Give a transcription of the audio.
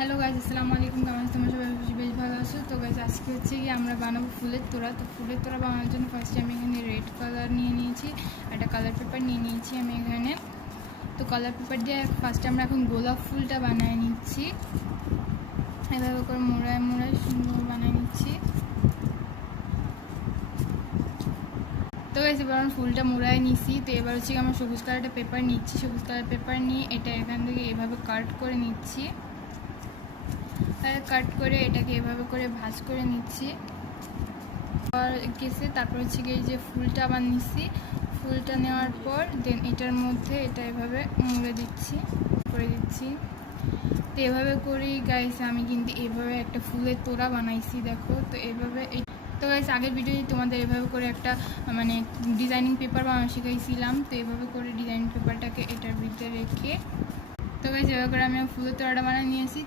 Hello guys আসসালামু আলাইকুম, কেমন আছো? তোমরা সবাই বেশ ভালো আছো? তো গাইজ আজকে হচ্ছে কি আমরা বানাবো ফুলের তোড়া। তো ফুলের তোড়া বানানোর জন্য ফার্স্টে আমি এখানে রেড কালার নিয়ে নিয়েছি একটা কালার পেপার নিয়ে নিয়েছি আমি এখানে। তো কালার পেপার দিয়ে ফার্স্টে আমরা এখন গোলাপ ফুলটা বানিয়ে নিচ্ছি। এভাবে করে মোড়ায় মোড়ায় সুন্দর বানিয়ে নিচ্ছি। তো গাইজ এবার ফুলটা মোড়ায় নিচ্ছি তো এবার হচ্ছে আমার সবুজ কালারটা পেপার নিচ্ছি। সবুজ কালার পেপার নিয়ে এটা এখান থেকে এভাবে কাট করে নিচ্ছি। কাট করে এটাকে এভাবে করে ভাজ করে নিচ্ছি। গেছে, তারপর হচ্ছে গিয়ে যে ফুলটা আবার নিচ্ছি ফুলটা নেওয়ার পর দেন এটার মধ্যে এটা এভাবে মুড়ে দিচ্ছি, করে দিচ্ছি। তো এভাবে করেই গাইস আমি কিন্তু এভাবে একটা ফুলের তোড়া বানাইছি, দেখো। তো এভাবে তো গাইস আগের ভিডিও তোমাদের এভাবে করে একটা মানে ডিজাইনিং পেপার বানানো শিখাইছিলাম। তো এভাবে করে ডিজাইনিং পেপারটাকে এটার ভিতরে রেখে তো গাইস এভাবে করে আমি ফুলের তোড়াটা বানিয়ে নিয়েছি।